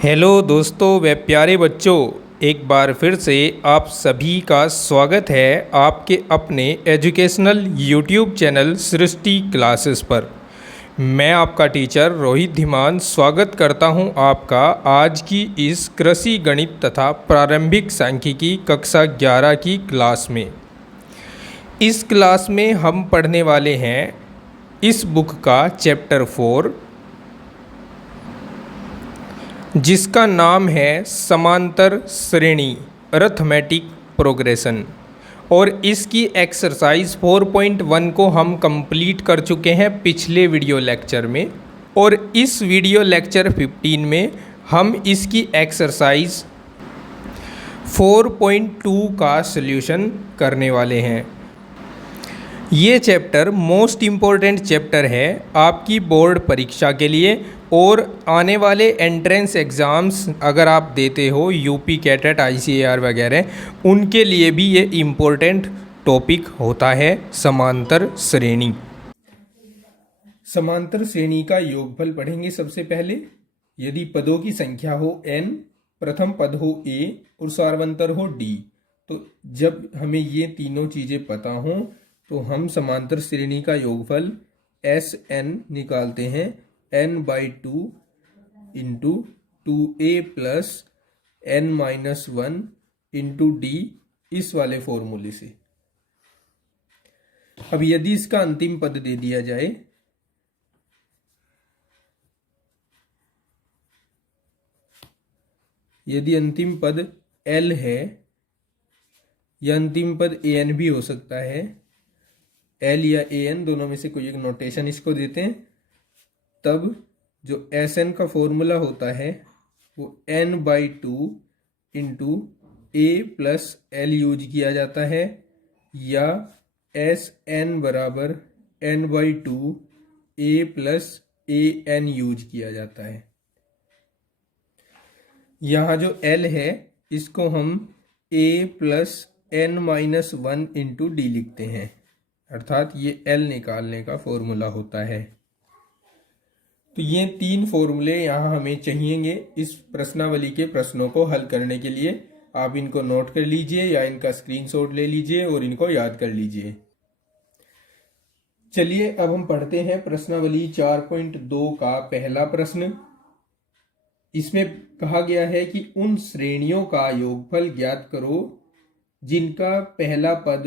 Hello दोस्तों व प्यारे बच्चों, एक बार फिर से आप सभी का स्वागत है आपके अपने एजुकेशनल यूट्यूब चैनल सृष्टि क्लासेस पर। मैं आपका टीचर रोहित धीमान स्वागत करता हूं आपका आज की इस कृषि गणित तथा प्रारंभिक सांख्यिकी कक्षा 11 की क्लास में। इस क्लास में हम पढ़ने वाले हैं इस बुक का चैप्टर 4, जिसका नाम है समांतर श्रेणी अरिथमेटिक प्रोग्रेशन। और इसकी एक्सरसाइज 4.1 को हम कंप्लीट कर चुके हैं पिछले वीडियो लेक्चर में, और इस वीडियो लेक्चर 15 में हम इसकी एक्सरसाइज 4.2 का सल्यूशन करने वाले हैं। ये चैप्टर मोस्ट इम्पॉर्टेंट चैप्टर है आपकी बोर्ड परीक्षा के लिए, और आने वाले एंट्रेंस एग्ज़ाम्स अगर आप देते हो यूपी कैटेट आईसीएआर वगैरह, उनके लिए भी ये इम्पोर्टेंट टॉपिक होता है समांतर श्रेणी। समांतर श्रेणी का योगफल पढ़ेंगे सबसे पहले। यदि पदों की संख्या हो n, प्रथम पद हो a और सार्वंतर हो d, तो जब हमें ये तीनों चीज़ें पता हों तो हम समांतर श्रेणी का योगफल Sn निकालते हैं n/2 into 2a plus n-1 into d, इस वाले फॉर्मूले से। अब यदि इसका अंतिम पद दे दिया जाए, यदि अंतिम पद l है या अंतिम पद an भी हो सकता है, l या an दोनों में से कोई एक नोटेशन इसको देते हैं, तब जो Sn का फॉर्मूला होता है वो n/2 into a plus l use किया जाता है, या Sn बराबर n/2 a plus an use किया जाता है। यहाँ जो l है इसको हम a plus n-1 into d लिखते हैं, अर्थात ये l निकालने का फॉर्मूला होता है। तो ये तीन फॉर्मूले यहाँ हमें चाहिएंगे इस प्रश्नावली के प्रश्नों को हल करने के लिए। आप इनको नोट कर लीजिए या इनका स्क्रीनशॉट ले लीजिए और इनको याद कर लीजिए। चलिए अब हम पढ़ते हैं प्रश्नावली 4.2 का पहला प्रश्न। इसमें कहा गया है कि उन श्रेणियों का योगफल ज्ञात करो जिनका पहला पद,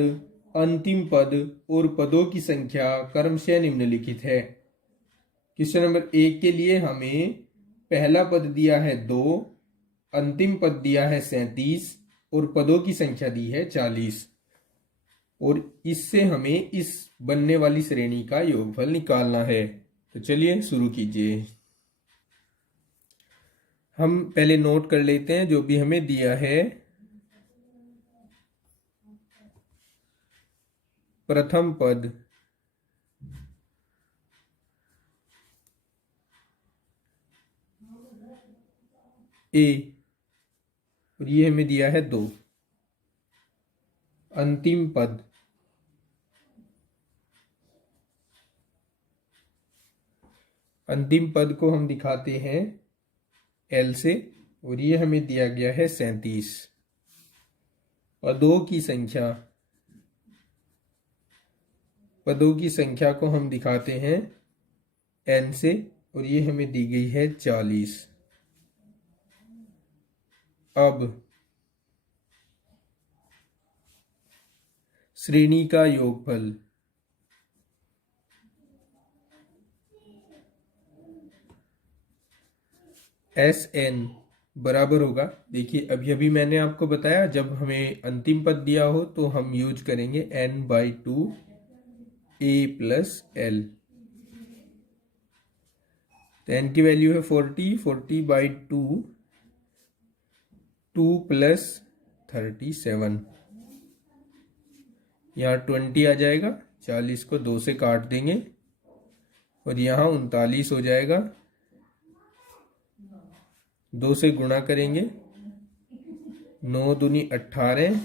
अंतिम पद और पदों की संख्या क्रमशः निम्नलिखित है। क्वेश्चन नंबर 1 के लिए हमें पहला पद दिया है 2, अंतिम पद दिया है 37 और पदों की संख्या दी है 40, और इससे हमें इस बनने वाली श्रेणी का योगफल निकालना है। तो चलिए शुरू कीजिए। हम पहले नोट कर लेते हैं जो भी हमें दिया है। प्रथम पद a और ये हमें दिया है 2। अंतिम पद को हम दिखाते हैं l से, और ये हमें दिया गया है 37। पदों की संख्या को हम दिखाते हैं n से, और ये हमें दी गई है 40। अब श्रेणी का योगफल Sn बराबर होगा, देखिए अभी मैंने आपको बताया जब हमें अंतिम पद दिया हो तो हम यूज करेंगे n/2 a प्लस l। तो n की वैल्यू है 40/2 2 प्लस 37, यहाँ 20 आ जाएगा, 40 को 2 से काट देंगे और यहाँ 39 हो जाएगा। 2 से गुणा करेंगे, 9 दूनी 18,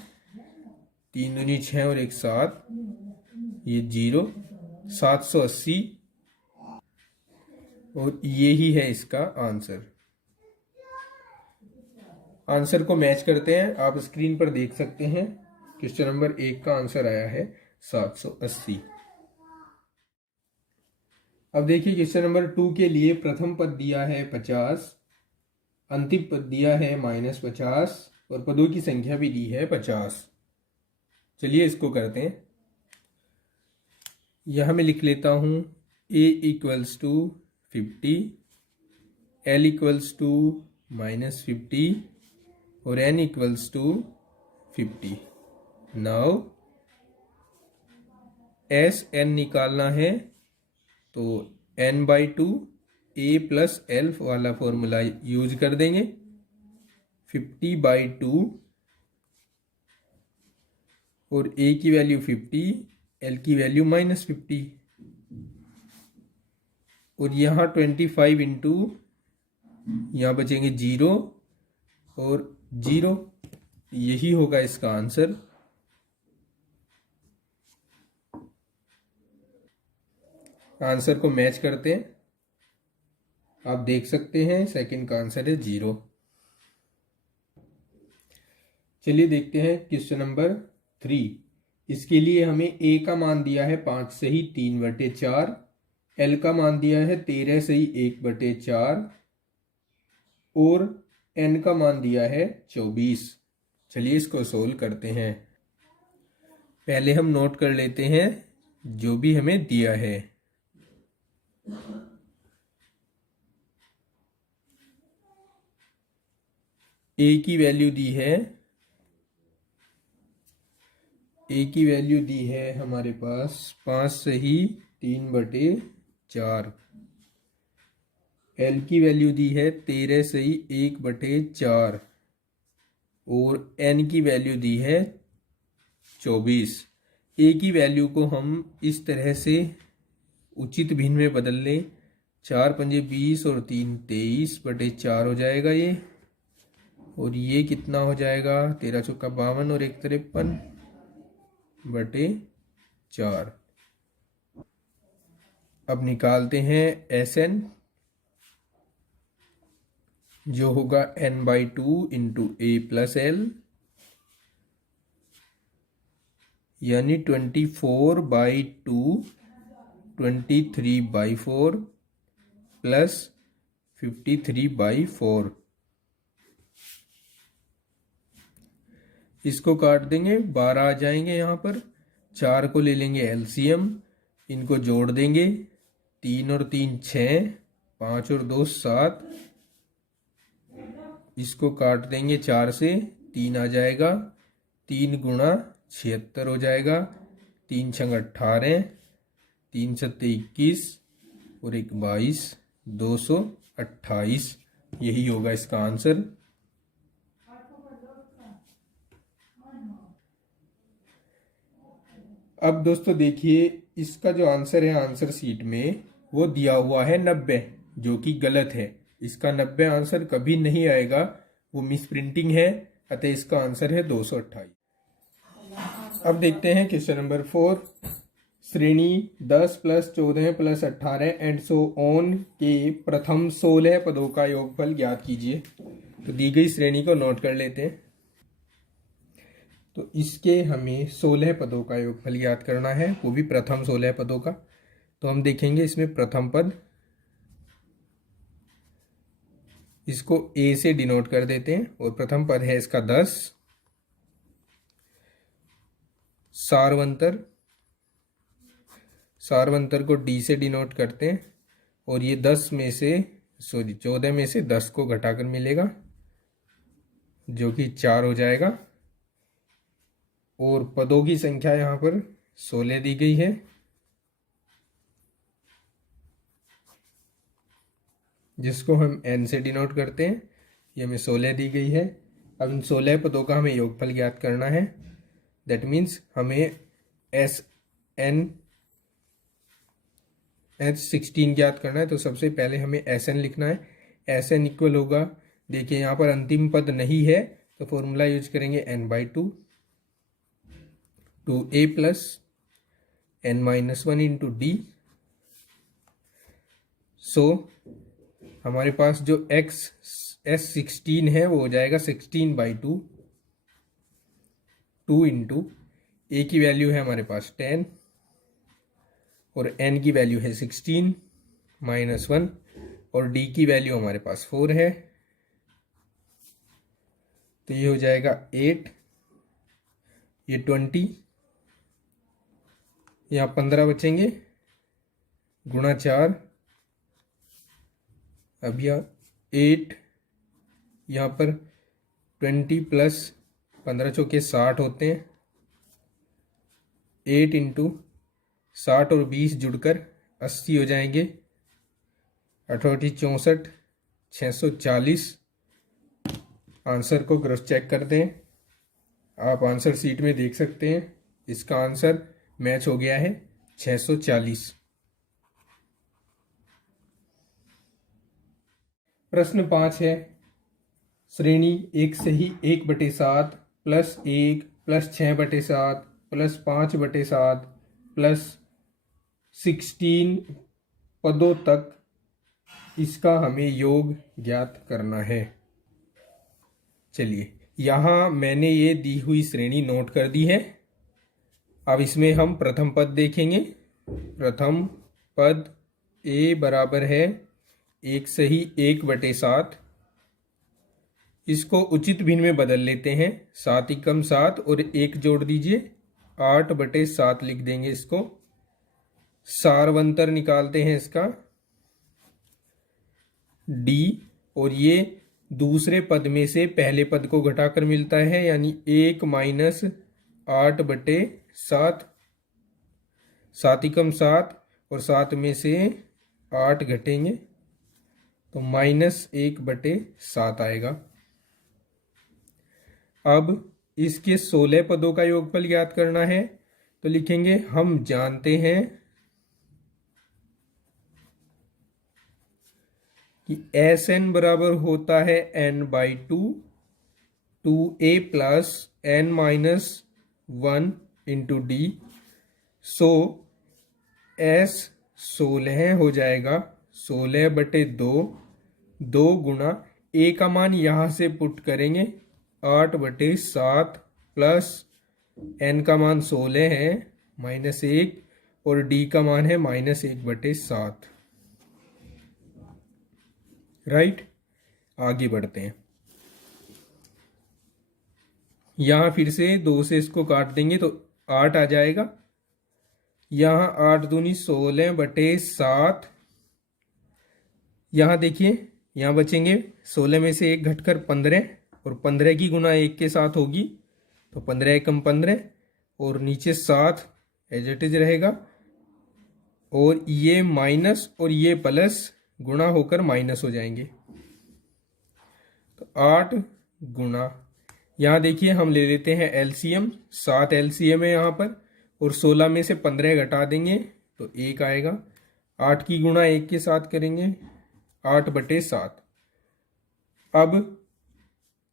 3 दूनी 6 और 1 7, ये 0, 780, और यही है इसका आंसर। आंसर को मैच करते हैं। आप स्क्रीन पर देख सकते हैं क्वेश्चन नंबर 1 का आंसर आया है 780। अब देखिए क्वेश्चन नंबर 2 के लिए प्रथम पद दिया है 50, अंतिम पद दिया है -50 और पदों की संख्या भी दी है 50। चलिए इसको करते हैं। यहां मैं लिख लेता हूं a equals to 50, l equals to -50 और n equals to 50। Now S N निकालना है तो n/2 a प्लस l वाला फॉर्मूला यूज कर देंगे। 50/2 और a की वैल्यू 50, l की वैल्यू -50 और यहाँ 25 इंटू यहाँ बचेंगे 0 और 0। यही होगा इसका आंसर। आंसर को मैच करते हैं। आप देख सकते हैं सेकंड का आंसर है 0। चलिए देखते हैं क्वेश्चन नंबर 3। इसके लिए हमें a का मान दिया है 5 से ही 3/4, l का मान दिया है 13 से ही 1/4 और n का मान दिया है 24। चलिए इसको सोल्व करते हैं। पहले हम नोट कर लेते हैं जो भी हमें दिया है। a की वैल्यू दी है हमारे पास 5 से ही 3/4, l की वैल्यू दी है 13 से ही 1/4 और n की वैल्यू दी है 24। a की वैल्यू को हम इस तरह से उचित भिन्न में बदल लें। 4 पंजे 20 और 3 23/4 हो जाएगा ये। और ये कितना हो जाएगा 13 चौका 52 और 1 53/4। अब निकालते हैं Sn जो होगा n/2 into a plus l यानी 24/2 23/4 प्लस 53/4। इसको काट देंगे 12 आ जाएंगे यहाँ पर। 4 को ले लेंगे एलसीएम, इनको जोड़ देंगे 3 और 3 6, 5 और 2 7। इसको काट देंगे 4 से, 3 आ जाएगा। 3 गुणा 76 हो जाएगा। 3 छंग 18, 3 सत्ते 21 और 1 22, 228। यही होगा इसका आंसर। अब दोस्तों देखिए इसका जो आंसर है आंसर शीट में वो दिया हुआ है 90, जो कि गलत है। इसका 90 आंसर कभी नहीं आएगा, वो मिस प्रिंटिंग है। अतः इसका आंसर है 228। अब देखते हैं क्वेश्चन नंबर 4। श्रेणी 10 plus 14 plus 18 and so on के प्रथम 16 पदों का योगफल ज्ञात कीजिए। तो दी गई श्रेणी को नोट कर लेते हैं। तो इसके हमें 16 पदों का योगफल ज्ञात करना है, वो भी प्रथम 16 पदों का। तो हम देखेंगे इसमें प्रथम पद, इसको a से डिनोट कर देते हैं और प्रथम पद है इसका 10। सारवंतर को d से डिनोट करते हैं और ये 14 में से 10 को घटाकर मिलेगा जो कि 4 हो जाएगा। और पदों की संख्या यहाँ पर 16 दी गई है, जिसको हम n से डिनोट करते हैं। ये हमें 16 दी गई है। अब इन 16 पदों का हमें योगफल ज्ञात करना है। दैट मीन्स हमें H16 ज्ञात करना है। तो सबसे पहले हमें Sn लिखना है। Sn इक्वल होगा, देखिए यहाँ पर अंतिम पद नहीं है तो फॉर्मूला यूज करेंगे n/2 two a plus n-1 into d। So हमारे पास जो S16 है वो हो जाएगा 16/2, 2 इंटू ए की वैल्यू है हमारे पास 10 और n की वैल्यू है 16 -1 और d की वैल्यू हमारे पास 4 है, तो ये हो जाएगा 8, ये 20, यहाँ 15 बचेंगे, गुणा 4, अब यह 8, यहाँ पर 20 प्लस 15 चौके 60 होते हैं, 8 इंटू 60 और 20 जुड़कर 80 हो जाएंगे, 18 64, 640। आंसर को क्रॉस चेक करते हैं, आप आंसर सीट में देख सकते हैं, इसका आंसर मैच हो गया है 640। प्रश्न 5 है, श्रेणी 1 सही 1/7 प्लस 1 प्लस 6/7 प्लस 5/7 प्लस 16 पदों तक, इसका हमें योग ज्ञात करना है। चलिए, यहाँ मैंने ये दी हुई श्रेणी नोट कर दी है। अब इसमें हम प्रथम पद देखेंगे। प्रथम पद a बराबर है 1 सही 1/7, इसको उचित भिन्न में बदल लेते हैं, 7 एकम 7 और 1 जोड़ दीजिए, 8/7 लिख देंगे इसको। सारवंतर निकालते हैं इसका d, और ये दूसरे पद में से पहले पद को घटाकर मिलता है, यानी 1 माइनस 8/7, 7 एकम 7 और 7 में से 8 घटेंगे तो -1/7 आएगा। अब इसके 16 पदों का योगफल ज्ञात करना है, तो लिखेंगे हम जानते हैं कि Sn बराबर होता है n/2, 2a plus n-1 into d। सो S 16 हो जाएगा, 16/2, 2 गुना a का मान यहाँ से पुट करेंगे 8/7 प्लस n का मान 16 है -1 और d का मान है -1/7। राइट, आगे बढ़ते हैं। यहाँ फिर से 2 से इसको काट देंगे तो 8 आ जाएगा, यहाँ 8 दूनी 16/7, यहाँ देखिए यहाँ बचेंगे 16 में से 1 घटकर 15 और 15 की गुना 1 के साथ होगी तो 15 एकम 15 और नीचे 7 एज इट इज रहेगा, और ये माइनस और ये प्लस गुणा होकर माइनस हो जाएंगे, तो 8 गुणा, यहाँ देखिए हम ले लेते हैं एलसीएम, 7 एलसीएम है यहाँ पर, और 16 में से 15 घटा देंगे तो 1 आएगा, 8 की गुणा 1 के साथ करेंगे 8/7। अब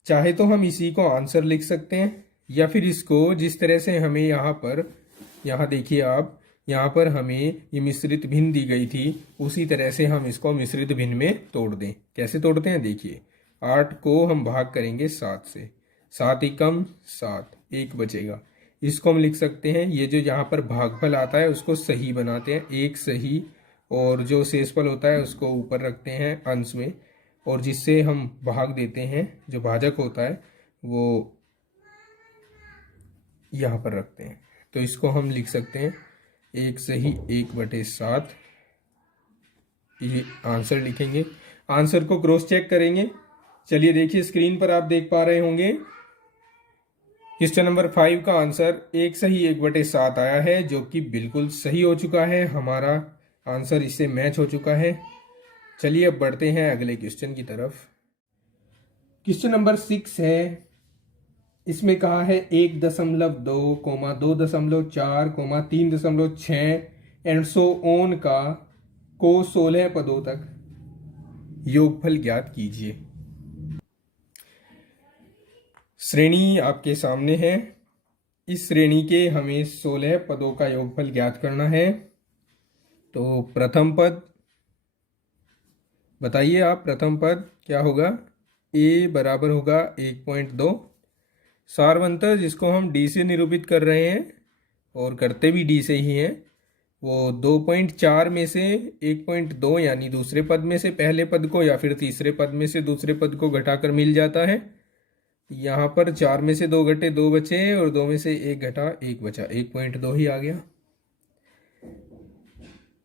चाहे तो हम इसी को आंसर लिख सकते हैं, या फिर इसको जिस तरह से हमें यहाँ देखिए आप, यहाँ पर हमें ये मिश्रित भिन्न दी गई थी, उसी तरह से हम इसको मिश्रित भिन्न में तोड़ दें। कैसे तोड़ते हैं देखिए, 8 को हम भाग करेंगे 7 से, 7 एकम 7, 1 बचेगा, इसको हम लिख सकते हैं, ये जो यहाँ पर भागफल आता है उसको सही बनाते हैं, 1 सही, और जो शेषफल होता है उसको ऊपर रखते हैं अंश में, और जिससे हम भाग देते हैं, जो भाजक होता है वो यहाँ पर रखते हैं, तो इसको हम लिख सकते हैं 1 सही 1/7, ये आंसर लिखेंगे। आंसर को क्रॉस चेक करेंगे। चलिए देखिए, स्क्रीन पर आप देख पा रहे होंगे क्वेश्चन नंबर 5 का आंसर 1 सही 1/7 आया है, जो कि बिल्कुल सही हो चुका है, हमारा आंसर इससे मैच हो चुका है। चलिए अब बढ़ते हैं अगले क्वेश्चन की तरफ। क्वेश्चन नंबर 6 है, इसमें कहा है 1.2, 2.4, 3.6 एंड सो ऑन का को 16 पदों तक योगफल ज्ञात कीजिए। श्रेणी आपके सामने है, इस श्रेणी के हमें 16 पदों का योगफल ज्ञात करना है। तो प्रथम पद बताइए आप, प्रथम पद क्या होगा? a बराबर होगा 1.2। सारवंतर जिसको हम d से निरूपित कर रहे हैं और करते भी d से ही हैं, वो 2.4 में से 1.2 यानी दूसरे पद में से पहले पद को या फिर तीसरे पद में से दूसरे पद को घटाकर मिल जाता है। यहाँ पर 4 में से 2 घटे 2 बचे और 2 में से 1 घटा 1 बचा, 1.2 ही आ गया।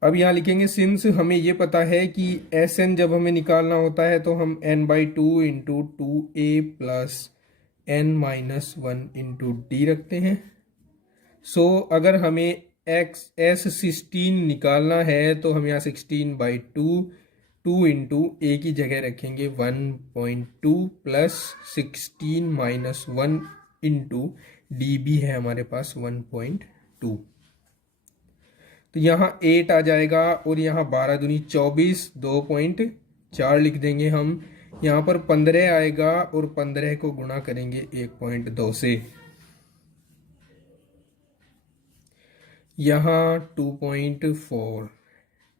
अब यहाँ लिखेंगे सिंस हमें ये पता है कि Sn जब हमें निकालना होता है तो हम n/2 into 2a plus n-1 into D रखते हैं। सो अगर हमें S16 निकालना है तो हम यहाँ 16/2 2 इंटू ए की जगह रखेंगे 1.2 प्लस 16-1 इंटू डी भी है हमारे पास 1.2। तो यहाँ 8 आ जाएगा और यहाँ 12 दूनी 24, 2.4 लिख देंगे हम। यहाँ पर 15 आएगा और 15 को गुणा करेंगे 1.2 से। यहाँ 2.4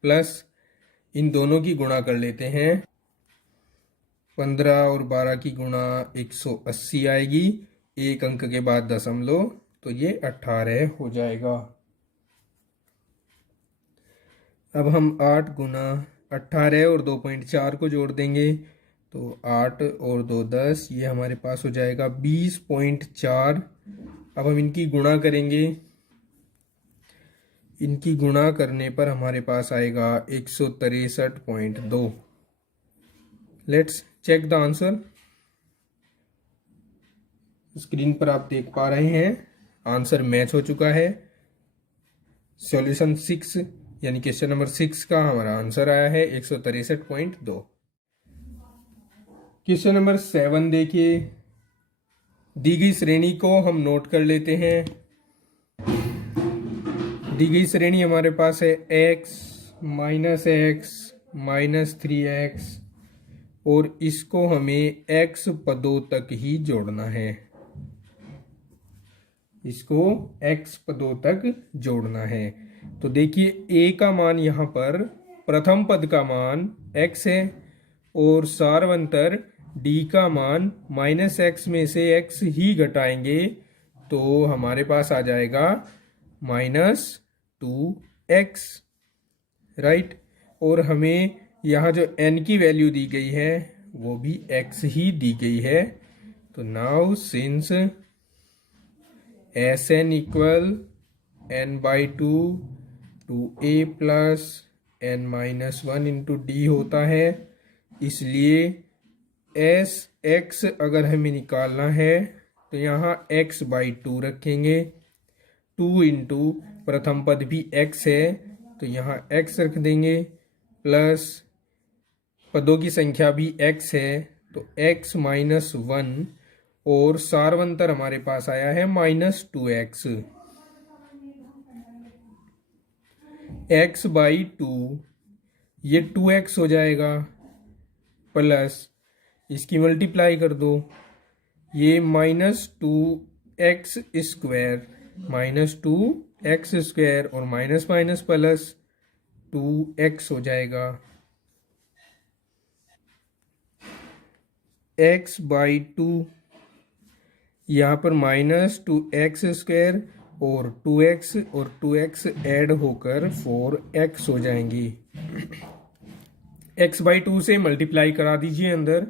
प्लस इन दोनों की गुणा कर लेते हैं। 15 और 12 की गुणा 180 आएगी, एक अंक के बाद दशमलव, तो ये 18 हो जाएगा। अब हम 8 गुना 18 और 2.4 को जोड़ देंगे तो 8 और 2 10, ये हमारे पास हो जाएगा 20.4। अब हम इनकी गुणा करेंगे, इनकी गुणा करने पर हमारे पास आएगा 163.2। Let's check the answer. Screen पर आप देख पा रहे हैं आंसर मैच हो चुका है। सॉल्यूशन 6 यानी क्वेश्चन नंबर 6 का हमारा आंसर आया है 163.2। क्वेश्चन नंबर 7 देखिए, दी गई श्रेणी को हम नोट कर लेते हैं। दी गई श्रेणी हमारे पास है x माइनस 3x और इसको हमें x पदों तक ही जोड़ना है, इसको x पदों तक जोड़ना है। तो देखिए a का मान यहाँ पर प्रथम पद का मान x है और सारवंतर d का मान -x में से x ही घटाएंगे तो हमारे पास आ जाएगा -2x, राइट। और हमें यहाँ जो n की वैल्यू दी गई है वो भी x ही दी गई है। तो now since Sn equal n/2 2a plus n-1 into D होता है, इसलिए Sx अगर हमें निकालना है तो यहाँ x/2 रखेंगे। 2 इंटू प्रथम पद भी x है तो यहाँ x रख देंगे, प्लस पदों की संख्या भी x है तो x-1 और सारवंतर हमारे पास आया है -2x। x/2 ये 2x हो जाएगा, प्लस इसकी मल्टीप्लाई कर दो, ये -2x स्क्वायर और माइनस माइनस प्लस 2x हो जाएगा। x/2 यहाँ पर -2x स्क्वायर और 2x ऐड होकर 4x हो जाएंगी। x/2 से मल्टीप्लाई करा दीजिए अंदर,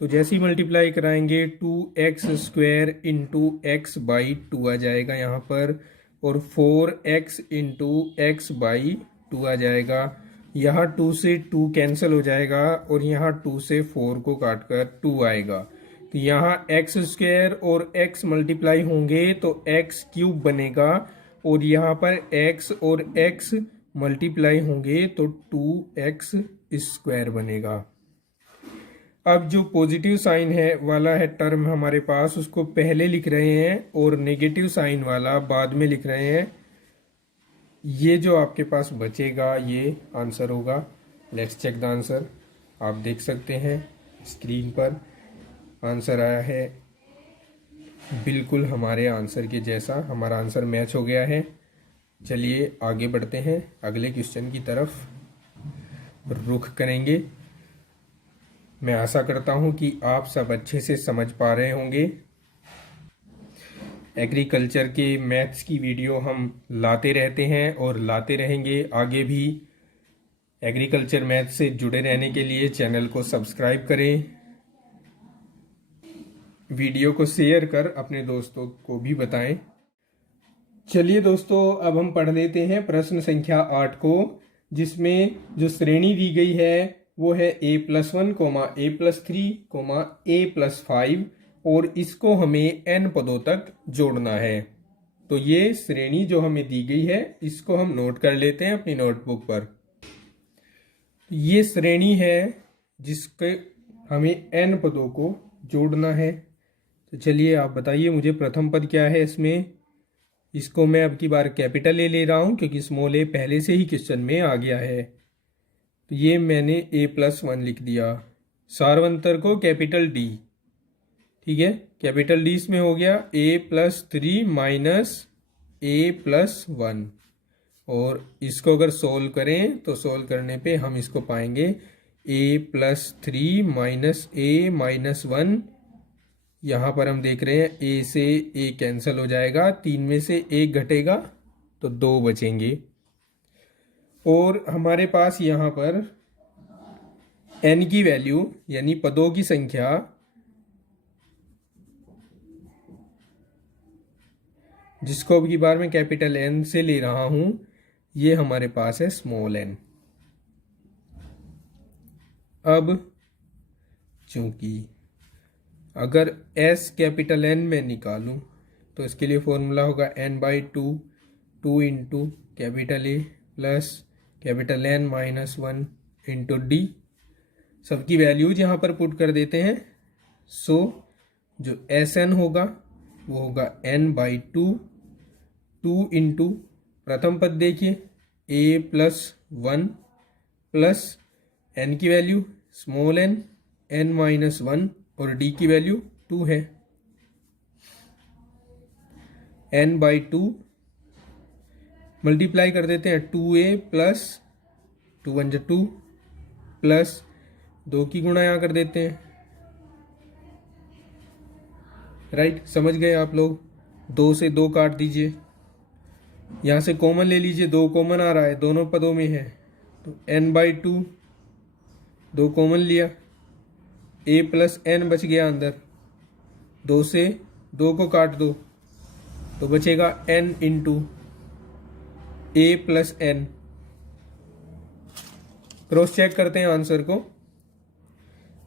तो जैसे ही मल्टीप्लाई कराएंगे 2x स्क्वायर इंटू x/2 आ जाएगा यहाँ पर, और 4x इंटू x/2 आ जाएगा। यहाँ 2 से 2 कैंसिल हो जाएगा और यहाँ 2 से 4 को काटकर 2 आएगा। तो यहाँ x स्क्वायर और x मल्टीप्लाई होंगे तो x³ बनेगा, और यहाँ पर x और x मल्टीप्लाई होंगे तो 2x स्क्वायर बनेगा। अब जो पॉजिटिव साइन है वाला है टर्म हमारे पास, उसको पहले लिख रहे हैं और नेगेटिव साइन वाला बाद में लिख रहे हैं। ये जो आपके पास बचेगा ये आंसर होगा। Let's check the answer. आप देख सकते हैं स्क्रीन पर आंसर आया है बिल्कुल हमारे आंसर के जैसा, हमारा आंसर मैच हो गया है। चलिए आगे बढ़ते हैं, अगले क्वेश्चन की तरफ रुख करेंगे। मैं आशा करता हूँ कि आप सब अच्छे से समझ पा रहे होंगे। एग्रीकल्चर के मैथ्स की वीडियो हम लाते रहते हैं और लाते रहेंगे आगे भी। एग्रीकल्चर मैथ्स से जुड़े रहने के लिए चैनल को सब्सक्राइब करें, वीडियो को शेयर कर अपने दोस्तों को भी बताएं। चलिए दोस्तों, अब हम पढ़ लेते हैं प्रश्न संख्या 8 को, जिसमें जो श्रेणी दी गई है वो है a+1, a+3, a+5 और इसको हमें n पदों तक जोड़ना है। तो ये श्रेणी जो हमें दी गई है इसको हम नोट कर लेते हैं अपनी नोटबुक पर। ये श्रेणी है जिसके हमें n पदों को जोड़ना है। तो चलिए आप बताइए मुझे प्रथम पद क्या है इसमें। इसको मैं अब की बार कैपिटल ए ले रहा हूं क्योंकि स्मॉल ए पहले से ही क्वेश्चन में आ गया है। तो ये मैंने a+1 लिख दिया। सारवंतर को कैपिटल डी, ठीक है, कैपिटल डी इसमें हो गया a+3 माइनस a+1। और इसको अगर सोल्व करें तो सोल्व करने पे हम इसको पाएंगे a+3 माइनस a-1। यहाँ पर हम देख रहे हैं a से a कैंसिल हो जाएगा, 3 में से 1 घटेगा तो 2 बचेंगे। और हमारे पास यहाँ पर n की वैल्यू यानी पदों की संख्या जिसको अब की बार मैं कैपिटल N से ले रहा हूं, ये हमारे पास है स्मॉल n। अब चूंकि अगर s कैपिटल N में निकालूं तो इसके लिए फॉर्मूला होगा n/2, 2 into capital A plus capital N minus 1 into D. सबकी वैल्यूज यहाँ पर पुट कर देते हैं। सो जो Sn होगा वो होगा n/2, 2 इंटू प्रथम पद देखिए a+1 प्लस n की वैल्यू स्मॉल n, n-1 और d की वैल्यू 2 है। n/2 मल्टीप्लाई कर देते हैं 2a प्लस 2 1 2 प्लस 2 की गुणा यहाँ कर देते हैं। राइट, समझ गए आप लोग। 2 से 2 काट दीजिए, यहाँ से कॉमन ले लीजिए, 2 कॉमन आ रहा है, दोनों पदों में है। तो n/2 2 कॉमन लिया, a+n बच गया अंदर, 2 से 2 को काट दो तो बचेगा n into a+n। Cross check करते हैं आंसर को।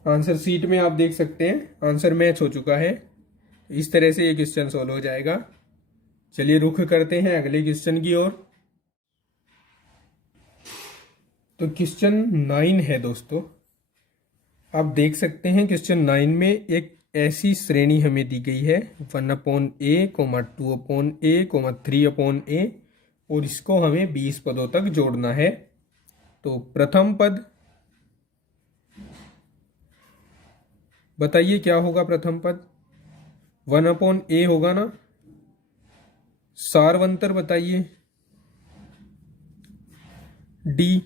आंसर सीट में आप देख सकते हैं आंसर मैच हो चुका है। इस तरह से ये क्वेश्चन सोल्व हो जाएगा। चलिए रुख करते हैं अगले क्वेश्चन की ओर। तो क्वेश्चन 9 है दोस्तों। आप देख सकते हैं क्वेश्चन 9 में एक ऐसी श्रेणी हमें दी गई है 1/a, 2/a, 3/a और इसको हमें 20 पदों तक जोड़ना है। तो प्रथम पद बताइए क्या होगा। प्रथम पद 1/a होगा ना। सारवंतर बताइए d।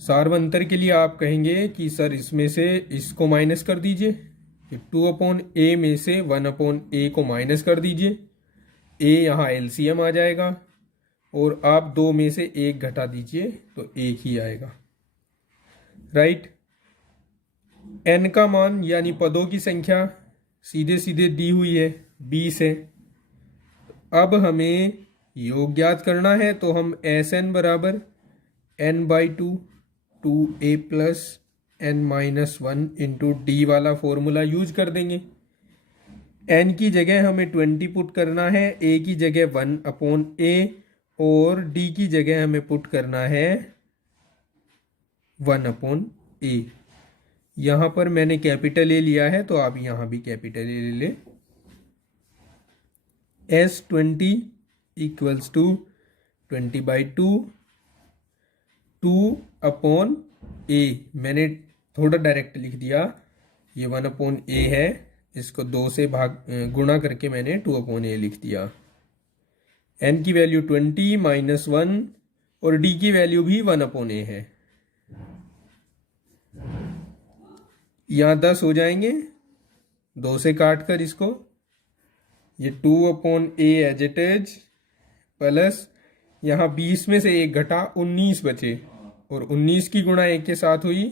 सारवंतर के लिए आप कहेंगे कि सर इसमें से इसको माइनस कर दीजिए, 2/a में से 1/a को माइनस कर दीजिए, a यहाँ एलसीएम आ जाएगा और आप 2 में से 1 घटा दीजिए तो 1 ही आएगा। राइट, n का मान यानी पदों की संख्या सीधे सीधे दी हुई है 20 है। अब हमें योग ज्ञात करना है तो हम Sn बराबर n/2 2a plus n-1 into D वाला फॉर्मूला यूज कर देंगे। n की जगह हमें 20 पुट करना है, a की जगह 1/a और d की जगह हमें पुट करना है 1/a। यहां पर मैंने कैपिटल ए लिया है तो आप यहां भी कैपिटल ए ले लें। S20 equals to 20/2 2/a। मैंने थोड़ा डायरेक्ट लिख दिया, ये 1/a है, इसको 2 से गुणा करके मैंने 2/a लिख दिया। n की वैल्यू 20 माइनस 1 और d की वैल्यू भी 1/a है। यहाँ 10 हो जाएंगे 2 से काट कर इसको, ये 2/a as it is, plus यहाँ 20 में से 1 घटा 19 बचे, और 19 की गुणा 1 के साथ हुई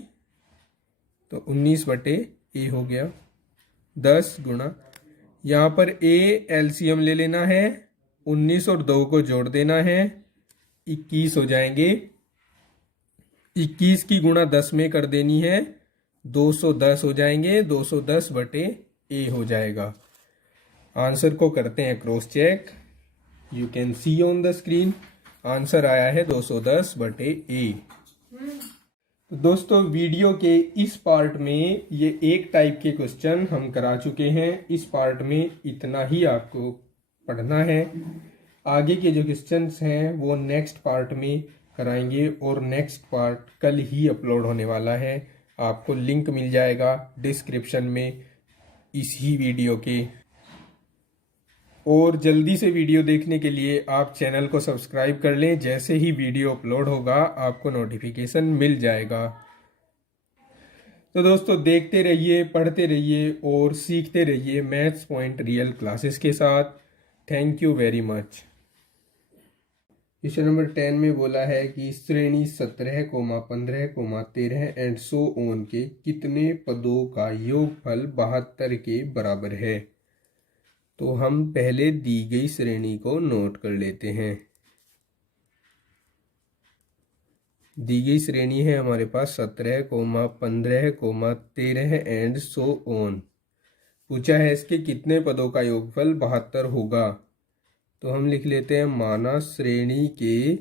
तो 19/a हो गया। 10 गुणा, यहाँ पर a एलसीएम ले लेना है, 19 और 2 को जोड़ देना है, 21 हो जाएंगे। 21 की गुणा 10 में कर देनी है, 210 हो जाएंगे, 210/a हो जाएगा। आंसर को करते हैं cross check. You can see on the screen, answer आया है 210/a। तो दोस्तों वीडियो के इस पार्ट में ये एक टाइप के क्वेश्चन हम करा चुके हैं। इस पार्ट में इतना ही आपको पढ़ना है। आगे के जो क्वेश्चंस हैं वो नेक्स्ट पार्ट में कराएंगे, और नेक्स्ट पार्ट कल ही अपलोड होने वाला है। आपको लिंक मिल जाएगा डिस्क्रिप्शन में इसी वीडियो के। और जल्दी से वीडियो देखने के लिए आप चैनल को सब्सक्राइब कर लें, जैसे ही वीडियो अपलोड होगा आपको नोटिफिकेशन मिल जाएगा। तो दोस्तों देखते रहिए, पढ़ते रहिए और सीखते रहिए मैथ्स पॉइंट रियल क्लासेस के साथ। Thank you very much. Question number 10 में बोला है कि श्रेणी 17, 15, 13 एंड सो ऑन के कितने पदों का योगफल 72 के बराबर है। तो हम पहले दी गई श्रेणी को नोट कर लेते हैं। दी गई श्रेणी है हमारे पास 17, 15, 13 एंड सो ऑन। पूछा है इसके कितने पदों का योगफल 72 होगा। तो हम लिख लेते हैं, माना श्रेणी के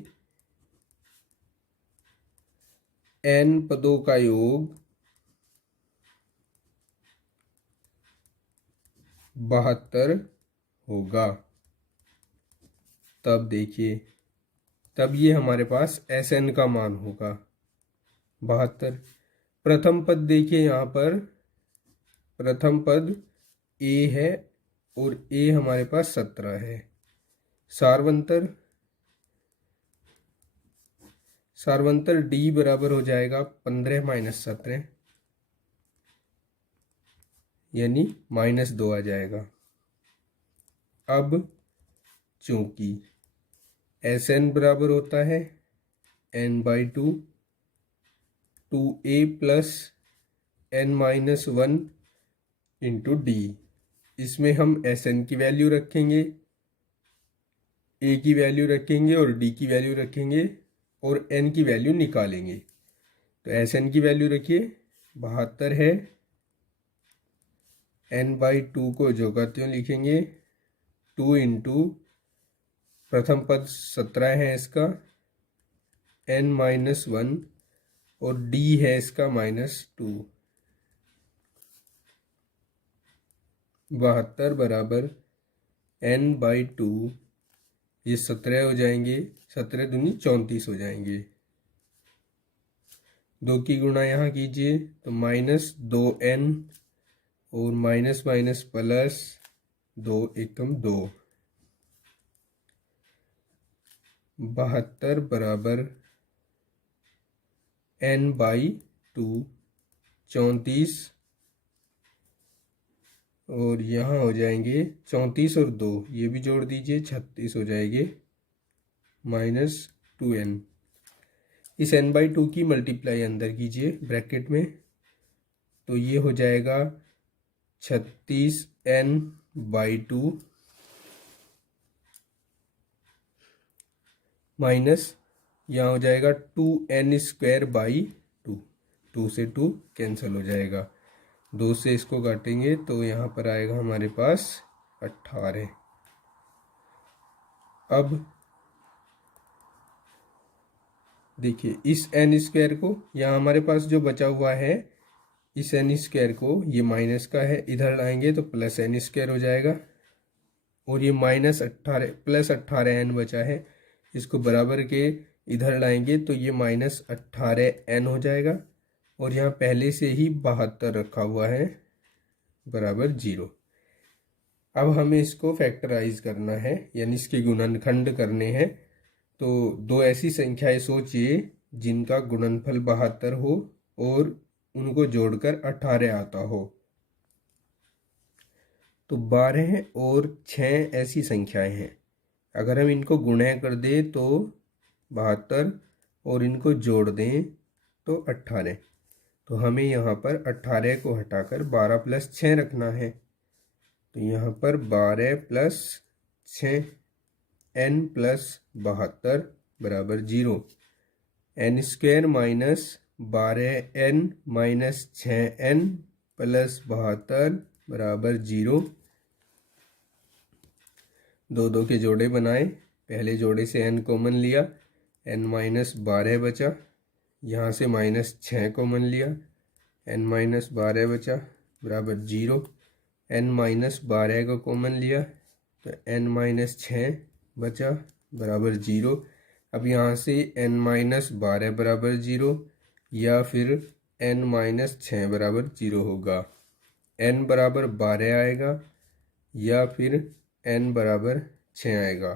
n पदों का योग 72 होगा। तब देखिए, तब ये हमारे पास Sn का मान होगा 72। प्रथम पद देखिए, यहाँ पर प्रथम पद a है और a हमारे पास 17 है। सारवंतर d बराबर हो जाएगा 15 - 17, यानी -2 आ जाएगा। अब चूंकि Sn बराबर होता है n/2 2a + n-1 into d। इसमें हम Sn की वैल्यू रखेंगे, a की वैल्यू रखेंगे और d की वैल्यू रखेंगे, और n की वैल्यू निकालेंगे। तो Sn की वैल्यू रखिए 72 है, n/2 को जो करते हैं लिखेंगे 2 इंटू प्रथम पद 17 है इसका n-1 और d है इसका -2। 72 बराबर n/2, ये 17 हो जाएंगे, 17 दूनी 34 हो जाएंगे। 2 की गुणा यहाँ कीजिए तो -2n और माइनस माइनस प्लस 2 एकम 2। 72 बराबर n/2 34, और यहाँ हो जाएंगे 34 और 2 ये भी जोड़ दीजिए 36 हो जाएंगे -2n। इस n/2 की मल्टीप्लाई अंदर कीजिए ब्रैकेट में, तो ये हो जाएगा 36n/2 माइनस यहाँ हो जाएगा 2n²/2। 2 से 2 कैंसिल हो जाएगा, 2 से इसको काटेंगे तो यहाँ पर आएगा हमारे पास 18। अब देखिए इस n² को, यहाँ हमारे पास जो बचा हुआ है इस n² को, ये माइनस का है, इधर लाएंगे तो +n² हो जाएगा, और ये -18 +18n बचा है, इसको बराबर के इधर लाएंगे तो ये -18n हो जाएगा, और यहाँ पहले से ही 72 रखा हुआ है बराबर 0। अब हमें इसको फैक्टराइज करना है, यानी इसके गुणनखंड करने हैं। तो दो ऐसी संख्याएं सोचिए जिनका गुणनफल 72 हो और उनको जोड़कर 18 आता हो। तो 12 और 6 ऐसी संख्याएं हैं, अगर हम इनको गुणा कर दें तो 72 और इनको जोड़ दें तो 18। तो हमें यहाँ पर 18 को हटाकर 12 + 6 रखना है। तो यहाँ पर 12 + 6 n + 72 = 0। n² - 12n - 6n + 72 = 0। दो दो के जोड़े बनाए, पहले जोड़े से n कॉमन लिया, n - 12 बचा, यहाँ से -6 कॉमन लिया, n - 12 बचा बराबर 0। n - 12 को कॉमन लिया तो n - 6 बचा बराबर 0। अब यहाँ से n - 12 बराबर 0 या फिर n - 6 बराबर 0 होगा। n बराबर 12 आएगा या फिर n बराबर 6 आएगा।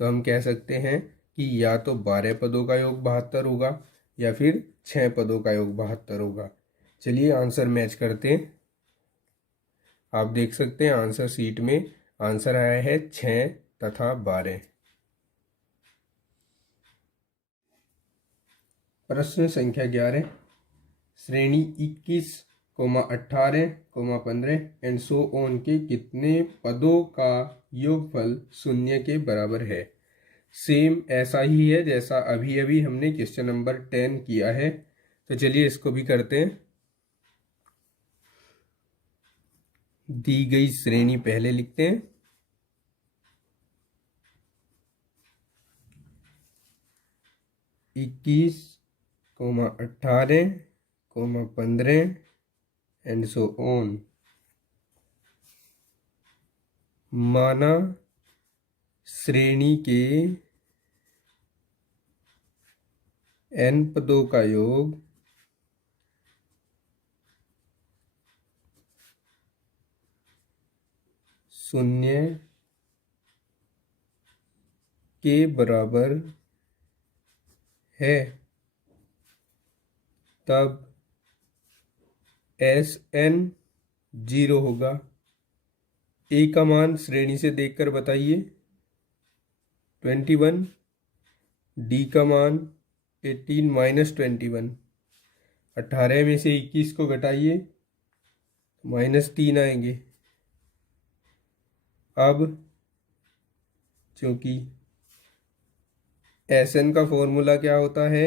तो हम कह सकते हैं कि या तो 12 पदों का योग 72 होगा या फिर 6 पदों का योग 72 होगा। चलिए आंसर मैच करते हैं। आप देख सकते हैं आंसर शीट में आंसर आया है 6 तथा 12। प्रश्न संख्या 11, श्रेणी 21, 18, 15 एंड सो ऑन के कितने पदों का योगफल 0 के बराबर है। सेम ऐसा ही है जैसा अभी अभी हमने क्वेश्चन नंबर 10 किया है। तो चलिए इसको भी करते हैं। दी गई श्रेणी पहले लिखते हैं। इक्कीस, 18, 15 एंड सो ऑन। माना श्रेणी के n पदों का योग शून्य के बराबर है, तब Sn 0 होगा। a का मान श्रेणी से देखकर बताइए 21, d का मान 18 - 21, 18 में से 21 को घटाइए -3 आएंगे। अब चूंकि Sn का फॉर्मूला क्या होता है,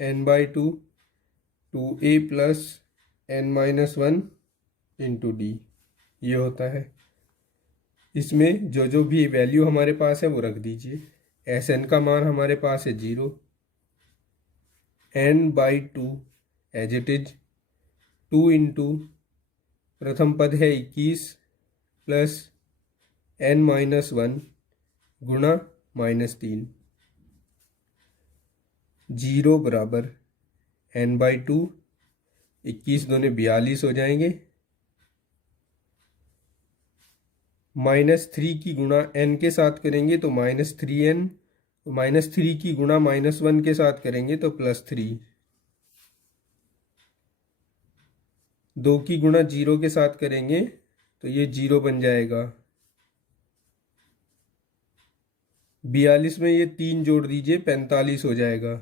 n/2 2a + n - 1 × d ये होता है। इसमें जो जो भी वैल्यू हमारे पास है वो रख दीजिए। Sn का मान हमारे पास है 0, n/2 एज इट इज 2 × प्रथम पद है 21 + n - 1 गुणा -3, 0 बराबर n/2, 21 दूने 42 हो जाएंगे, -3 की गुणा n के साथ करेंगे तो -3n, -3 की गुणा -1 के साथ करेंगे तो +3, 2 की गुणा 0 के साथ करेंगे तो ये 0 बन जाएगा। 42 में ये 3 जोड़ दीजिए 45 हो जाएगा।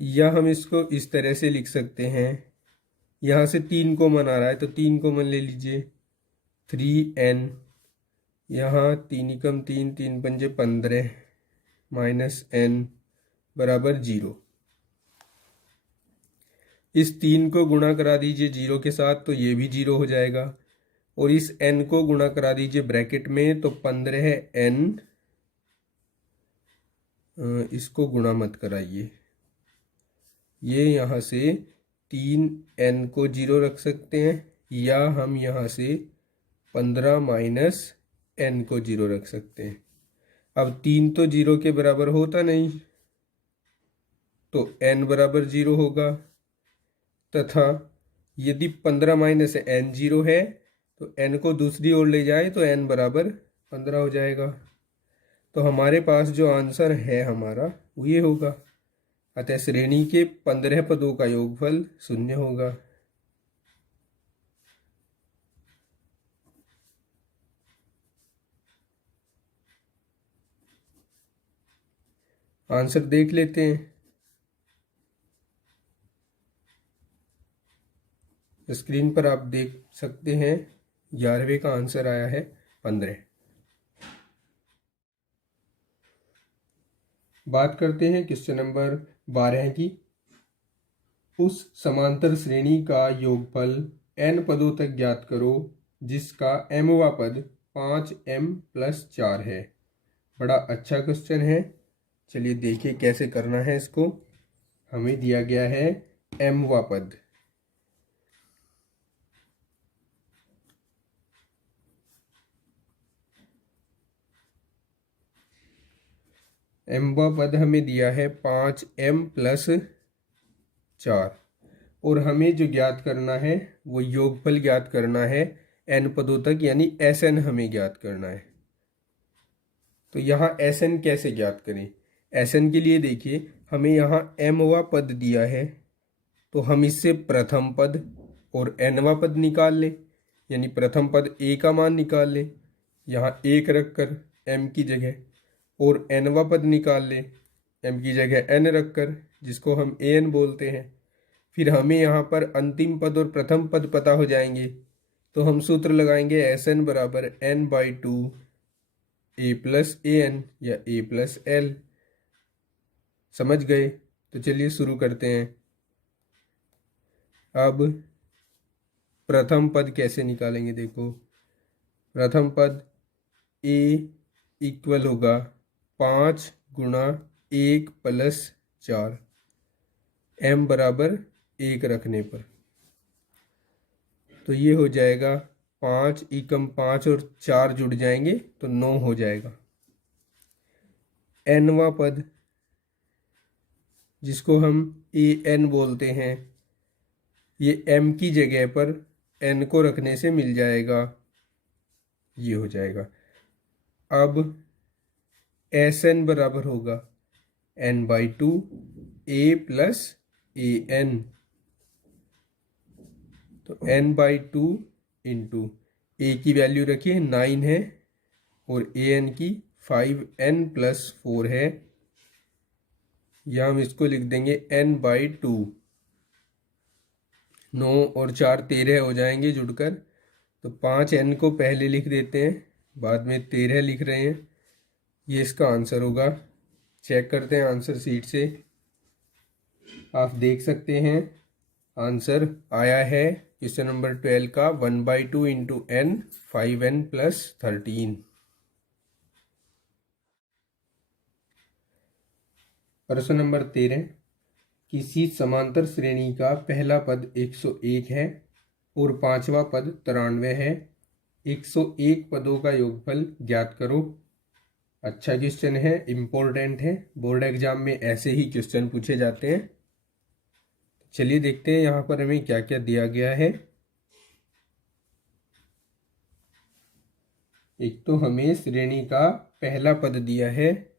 या हम इसको इस तरह से लिख सकते हैं, यहाँ से 3 कॉमन आ रहा है तो 3 कॉमन ले लीजिए, 3n, यहाँ 3 × 3 3 × 5 15 -n बराबर 0। इस 3 को गुणा करा दीजिए 0 के साथ तो ये भी 0 हो जाएगा, और इस n को गुणा करा दीजिए ब्रैकेट में तो 15n, इसको गुणा मत कराइए, ये यहाँ से 3n को 0 रख सकते हैं, या हम यहाँ से 15 - n को 0 रख सकते हैं। अब 3 तो 0 के बराबर होता नहीं, तो n बराबर 0 होगा, तथा यदि 15 - n 0 है तो n को दूसरी ओर ले जाए तो n बराबर 15 हो जाएगा। तो हमारे पास जो आंसर है हमारा वो ये होगा। अतः श्रेणी के 15 पदों का योगफल 0 होगा। आंसर देख लेते हैं। स्क्रीन पर आप देख सकते हैं 11वें का आंसर आया है 15। बात करते हैं क्वेश्चन नंबर 12 की। उस समांतर श्रेणी का योगफल n पदों तक ज्ञात करो जिसका mवां पद 5m+4 है। बड़ा अच्छा क्वेश्चन है। चलिए देखिए कैसे करना है इसको। हमें दिया गया है mवां पद। mवां पद हमें दिया है 5m+4 और हमें जो ज्ञात करना है वो योगफल ज्ञात करना है n पदों तक, यानी Sn हमें ज्ञात करना है। तो यहाँ Sn कैसे ज्ञात करें? Sn के लिए देखिए हमें यहाँ mवां पद दिया है, तो हम इससे प्रथम पद और nवां पद निकाल लें, यानी प्रथम पद a का मान निकाल लें यहाँ 1 रखकर m की जगह, और nवां पद निकाल लें m की जगह n रखकर, जिसको हम an बोलते हैं। फिर हमें यहाँ पर अंतिम पद और प्रथम पद पता हो जाएंगे, तो हम सूत्र लगाएंगे Sn बराबर n/2 a+an या a+l। समझ गए? तो चलिए शुरू करते हैं। अब प्रथम पद कैसे निकालेंगे? देखो प्रथम पद a इक्वल होगा 5 गुणा 1 + 4, m बराबर 1 रखने पर, तो ये हो जाएगा 5 एकम 5 और 4 जुड़ जाएंगे तो 9 हो जाएगा। nवां पद जिसको हम an बोलते हैं, ये m की जगह पर n को रखने से मिल जाएगा, ये हो जाएगा। अब Sn बराबर होगा n/2 a+an, तो n/2 इंटू a की वैल्यू रखिए 9 है और an की 5n+4 है, या हम इसको लिख देंगे n/2। 9 और 4 13 हो जाएंगे जुड़कर, तो 5n को पहले लिख देते हैं, बाद में 13 लिख रहे हैं। ये इसका आंसर होगा। चेक करते हैं आंसर शीट से। आप देख सकते हैं आंसर आया है क्वेश्चन नंबर 12 का 1/2 इंटू n 5n+13। प्रश्न नंबर 13। किसी समांतर श्रेणी का पहला पद 101 है और पांचवा पद 93 है। 101 पदों का योगफल ज्ञात करो। अच्छा क्वेश्चन है, इम्पोर्टेंट है, बोर्ड एग्जाम में ऐसे ही क्वेश्चन पूछे जाते हैं। चलिए देखते हैं यहाँ पर हमें क्या क्या दिया गया है। एक तो हमें श्रेणी का पहला पद दिया है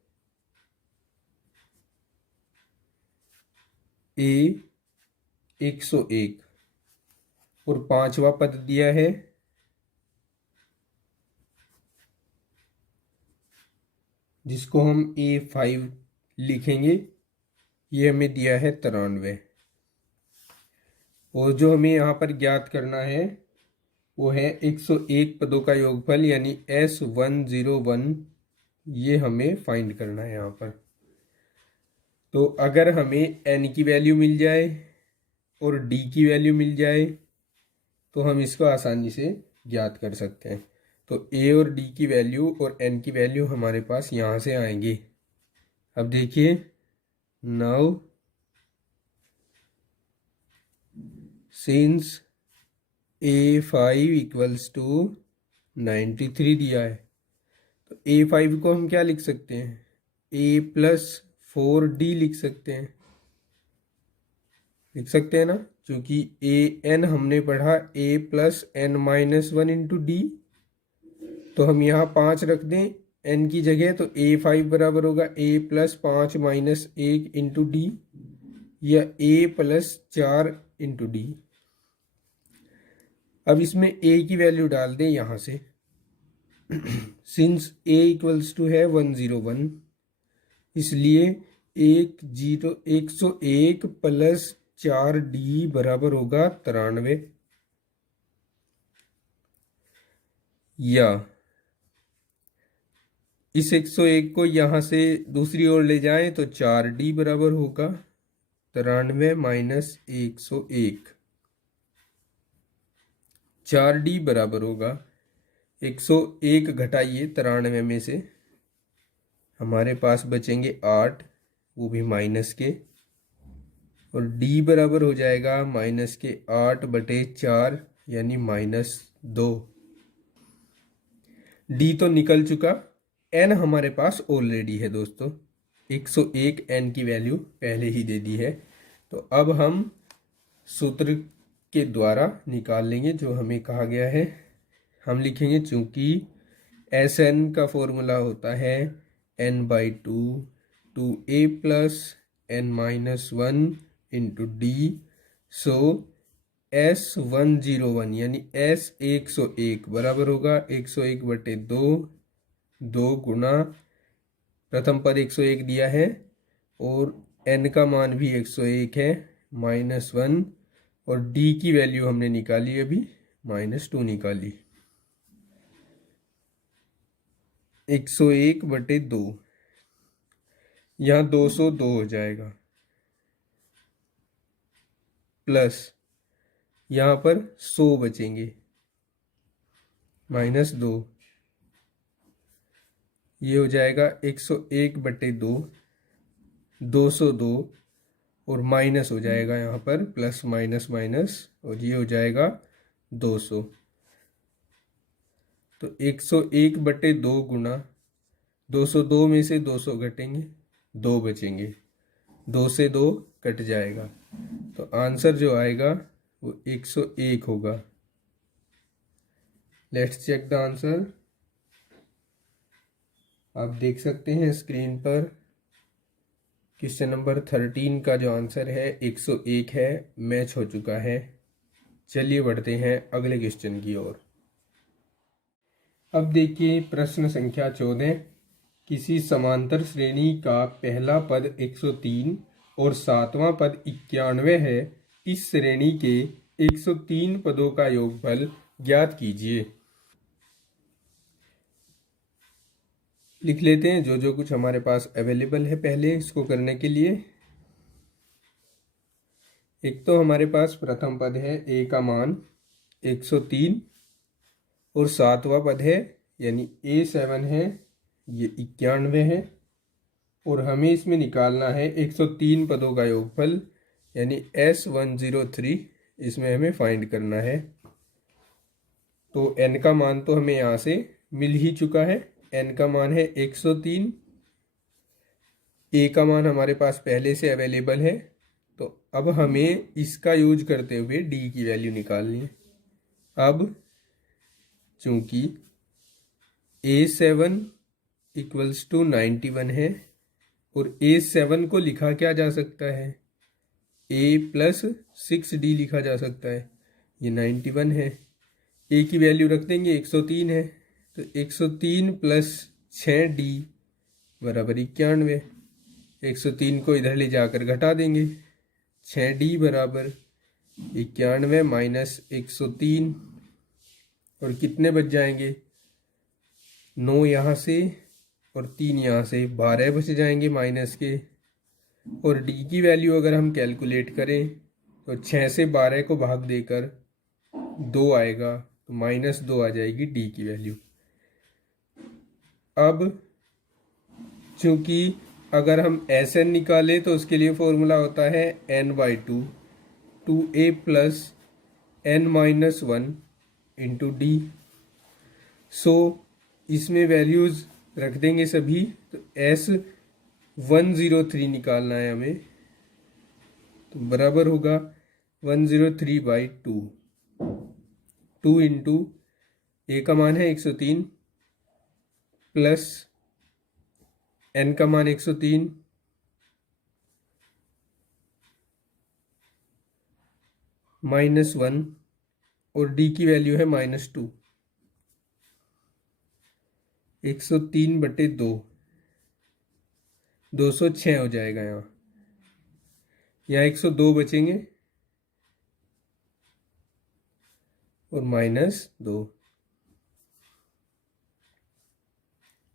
a 101 और पांचवा पद दिया है जिसको हम a5 लिखेंगे, ये हमें दिया है 93। और जो हमें यहाँ पर ज्ञात करना है वो है 101 पदों का योगफल, यानी S101, ये हमें फाइंड करना है यहाँ पर। तो अगर हमें n की वैल्यू मिल जाए और d की वैल्यू मिल जाए तो हम इसको आसानी से ज्ञात कर सकते हैं। तो a और d की वैल्यू और n की वैल्यू हमारे पास यहाँ से आएंगी। अब देखिए, now since a5 equals to 93 दिया है, तो a5 को हम क्या लिख सकते हैं? a+4d लिख सकते हैं। लिख सकते हैं ना, क्योंकि an हमने पढ़ा a+n-1 इंटू d, तो हम यहाँ 5 रख दें, एन की जगह, तो A5 बराबर होगा A+5 - 1 इंटू डी, या A+4 इंटू डी। अब इसमें A की वैल्यू डाल दें यहाँ से। सिंस A इक्वल्स टू है 101, इसलिए 101 प्लस 4D बराबर होगा 93, या इस 101 को यहाँ से दूसरी ओर ले जाएं तो 4D बराबर होगा 93 माइनस 101। 4D बराबर होगा 101 घटाइए 93 में से, हमारे पास बचेंगे 8, वो भी माइनस के, और D बराबर हो जाएगा -8/4 यानी -2। D तो निकल चुका, N हमारे पास ऑलरेडी है दोस्तों, 101 N की वैल्यू पहले ही दे दी है। तो अब हम सूत्र के द्वारा निकाल लेंगे जो हमें कहा गया है। हम लिखेंगे चूंकि Sn का फॉर्मूला होता है n/2 2a plus n-1 into D, सो S101 यानी S101 बराबर होगा 101/2, 2 गुना प्रथम पद 101 दिया है और n का मान भी 101 है, -1, और d की वैल्यू हमने निकाली अभी, -2 निकाली। 101/2, यहाँ 202 हो जाएगा, प्लस यहाँ पर 100 बचेंगे, -2, ये हो जाएगा 101/2, 202, और माइनस हो जाएगा यहाँ पर प्लस माइनस माइनस, और ये हो जाएगा 200। तो 101/2 गुना 202 में से 200 घटेंगे, 2 बचेंगे, 2 से 2 कट जाएगा, तो आंसर जो आएगा वो 101 होगा। Let's check the answer. आप देख सकते हैं स्क्रीन पर क्वेश्चन नंबर 13 का जो आंसर है 101 है, मैच हो चुका है। चलिए बढ़ते हैं अगले क्वेश्चन की ओर। अब देखिए प्रश्न संख्या 14। किसी समांतर श्रेणी का पहला पद 103 और सातवां पद 91 है, इस श्रेणी के 103 पदों का योगफल ज्ञात कीजिए। लिख लेते हैं जो जो कुछ हमारे पास अवेलेबल है पहले इसको करने के लिए। एक तो हमारे पास प्रथम पद है a का मान 103 और सातवां पद है यानी A7 है, ये 91 है, और हमें इसमें निकालना है 103 पदों का योगफल यानी S103, इसमें हमें फाइंड करना है। तो n का मान तो हमें यहाँ से मिल ही चुका है, n का मान है 103, a का मान हमारे पास पहले से अवेलेबल है, तो अब हमें इसका यूज करते हुए d की वैल्यू निकालनी है। अब चूंकि A7 इक्वल्स टू 91 है और A7 को लिखा क्या जा सकता है, A प्लस 6D लिखा जा सकता है, ये 91 है, A की वैल्यू रख देंगे 103 है, तो 103 प्लस 6D बराबर 91। 103 को इधर ले जाकर घटा देंगे, 6D बराबर 91 माइनस 103, और कितने बच जाएंगे, 9 यहाँ से और 3 यहाँ से, 12 बच जाएंगे माइनस के। और D की वैल्यू अगर हम कैलकुलेट करें तो 6 से 12 को भाग देकर 2 आएगा, तो -2 आ जाएगी D की वैल्यू। अब चूंकि अगर हम Sn निकालें तो उसके लिए फॉर्मूला होता है n/2 2a plus n-1 into D. सो इसमें वैल्यूज रख देंगे सभी, तो S103 निकालना है हमें, तो बराबर होगा 103/2, 2 इंटू a का मान है 103 प्लस n का मान 103, -1 और d की वैल्यू है -2। 103/2 206 हो जाएगा। यहाँ 102 बचेंगे और -2।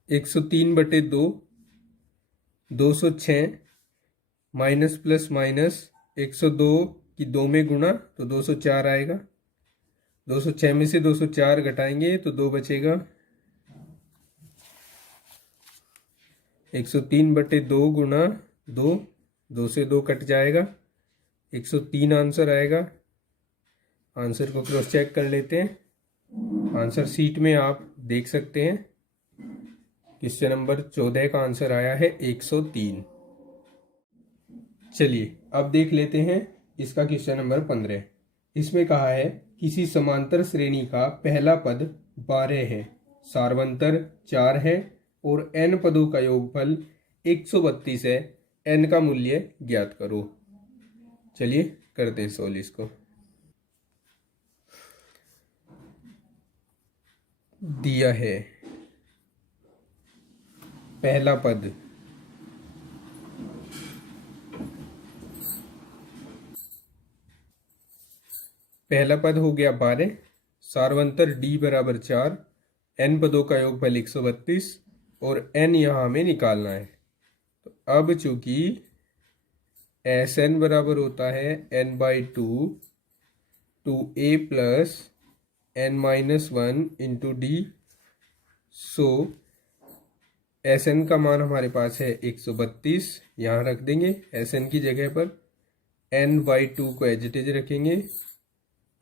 103/2 206 माइनस प्लस माइनस 102 की 2 में गुणा तो 204 आएगा। 206 में से 204 घटाएंगे तो 2 बचेगा। 103/2 गुणा 2, 2 से 2 कट जाएगा, 103 आंसर आएगा। आंसर को क्रॉस चेक कर लेते हैं। आंसर शीट में आप देख सकते हैं क्वेश्चन नंबर 14 का आंसर आया है 103। चलिए अब देख लेते हैं इसका क्वेश्चन नंबर 15। इसमें कहा है किसी समांतर श्रेणी का पहला पद 12 है, सार्वंतर 4 है और n पदों का योगफल 132 है, n का मूल्य ज्ञात करो। चलिए करते हैं सोल्व इसको। दिया है पहला पद हो गया 12, सार्वंतर d बराबर 4, n पदों का योगफल 132 और n यहाँ हमें निकालना है। तो अब चूंकि Sn बराबर होता है n/2 2a plus n-1 into D, so Sn का मान हमारे पास है 132, यहाँ रख देंगे Sn की जगह पर n/2 को एज इट इज रखेंगे,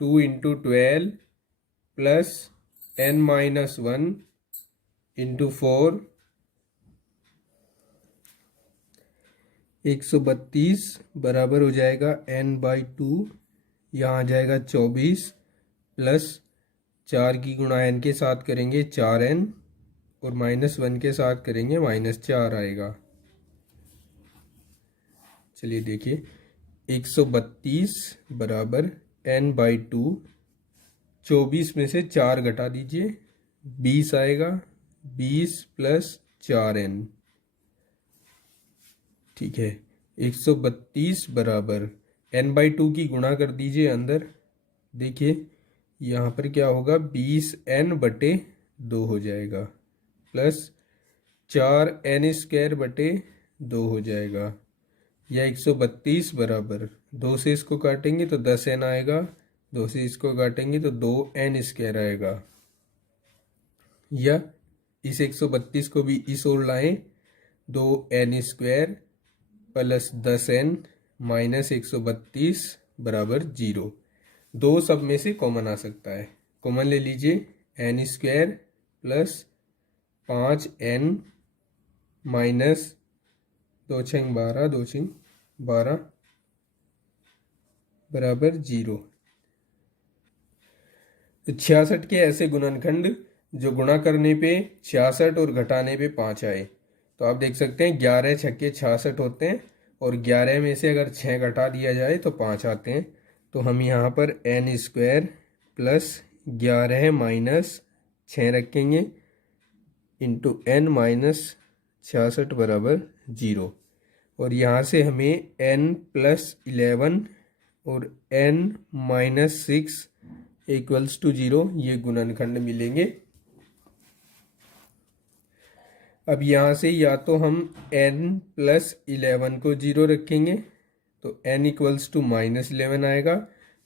2 इंटू 12 प्लस n-1 इंटू 4, 132 बराबर हो जाएगा n/2, यहाँ आ जाएगा 24 प्लस 4 की गुणा n के साथ करेंगे 4n और -1 के साथ करेंगे -4 आएगा। चलिए देखिए 132 बराबर n/2, 24 में से 4 घटा दीजिए 20 आएगा, 20 प्लस 4n। ठीक है, 132 बराबर n/2 की गुणा कर दीजिए अंदर, देखिए यहाँ पर क्या होगा 20n/2 हो जाएगा प्लस 4n² 2 हो जाएगा। यह 132 बराबर 2 से इसको काटेंगे तो 10n आएगा, 2 से इसको काटेंगे तो 2n² आएगा। या इस 132 को भी इस ओर लाएं, 2n² प्लस 10n माइनस 132 बराबर 0। 2 सब में से कॉमन आ सकता है, कॉमन ले लीजिए, n² प्लस 5n माइनस 2 6 12 2 6 12 बराबर 0। 66 के ऐसे गुणनखंड जो गुणा करने पे 66 और घटाने पे 5 आए, तो आप देख सकते हैं 11 छक्के 66 होते हैं और 11 में से अगर 6 घटा दिया जाए तो 5 आते हैं। तो हम यहाँ पर n² प्लस 11 माइनस 6 रखेंगे इंटू n माइनस 66 बराबर 0, और यहाँ से हमें n प्लस 11 और n माइनस 6 इक्वल्स टू 0 ये गुणनखंड मिलेंगे। अब यहाँ से या तो हम n प्लस 11 को 0 रखेंगे तो n इक्वल्स टू -11 आएगा,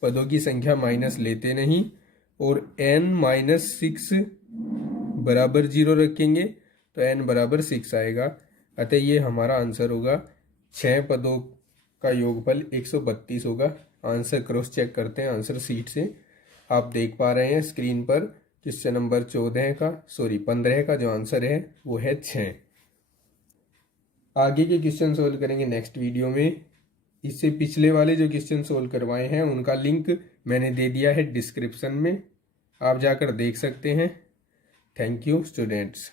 पदों की संख्या माइनस लेते नहीं, और n माइनस 6 बराबर 0 रखेंगे तो n बराबर 6 आएगा। अतः ये हमारा आंसर होगा, 6 पदों का योगफल 132 होगा। आंसर क्रॉस चेक करते हैं आंसर शीट से। आप देख पा रहे हैं स्क्रीन पर क्वेश्चन नंबर 15 का जो आंसर है वो है 6। आगे के क्वेश्चन सोल्व करेंगे नेक्स्ट वीडियो में। इससे पिछले वाले जो क्वेश्चन सोल्व करवाए हैं उनका लिंक मैंने दे दिया है डिस्क्रिप्शन में, आप जाकर देख सकते हैं। Thank you students.